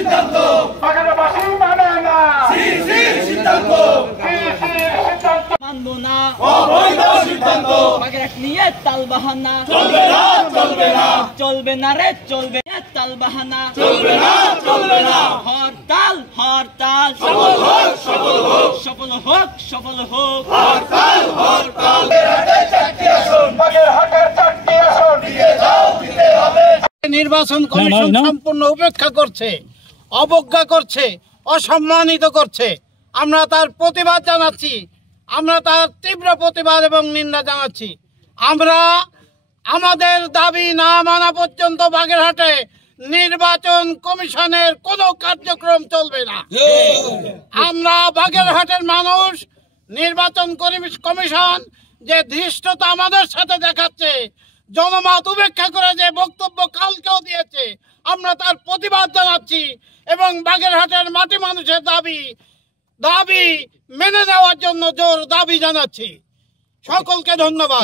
সিদ্ধান্ত বাগেরহাটবাসী মানে না। সিসির সিদ্ধান্ত মানবো না। অবৈধ সিদ্ধান্ত বাগেরহাট নিয়ে তালবাহানা চলবে না, চলবে না, চলবে না রে, চলবে না তালবাহানা, চলবে না, চলবে না। হরতাল হরতাল সফল হোক, সফল হোক, সফল হোক, সফল হোক। হরতাল হরতাল বাগেরহাটের 4টি আসন, বাগেরহাটের 4টি আসন দিয়ে দাও, দিতে হবে। নির্বাচন কমিশন সম্পূর্ণ উপেক্ষা করছে, অবজ্ঞা করছে, অসম্মানিত করছে। আমরা তার প্রতিবাদ জানাচ্ছি, আমরা তার তীব্র প্রতিবাদ এবং নিন্দা জানাচ্ছি। আমরা আমাদের দাবি না মানা পর্যন্ত বাগেরহাটে নির্বাচন কমিশনের কোনো কার্যক্রম চলবে না। আমরা বাগেরহাটের মানুষ নির্বাচন কমিশন যে ধৃষ্টতা আমাদের সাথে দেখাচ্ছে, জনমত উপেক্ষা করে যে বক্তব্য কালকেও দিয়েছে, আমরা তার প্রতিবাদ জানাচ্ছি এবং বাগেরহাটের মাটি মানুষের দাবি মেনে নেওয়ার জন্য জোর দাবি জানাচ্ছি। সকলকে ধন্যবাদ।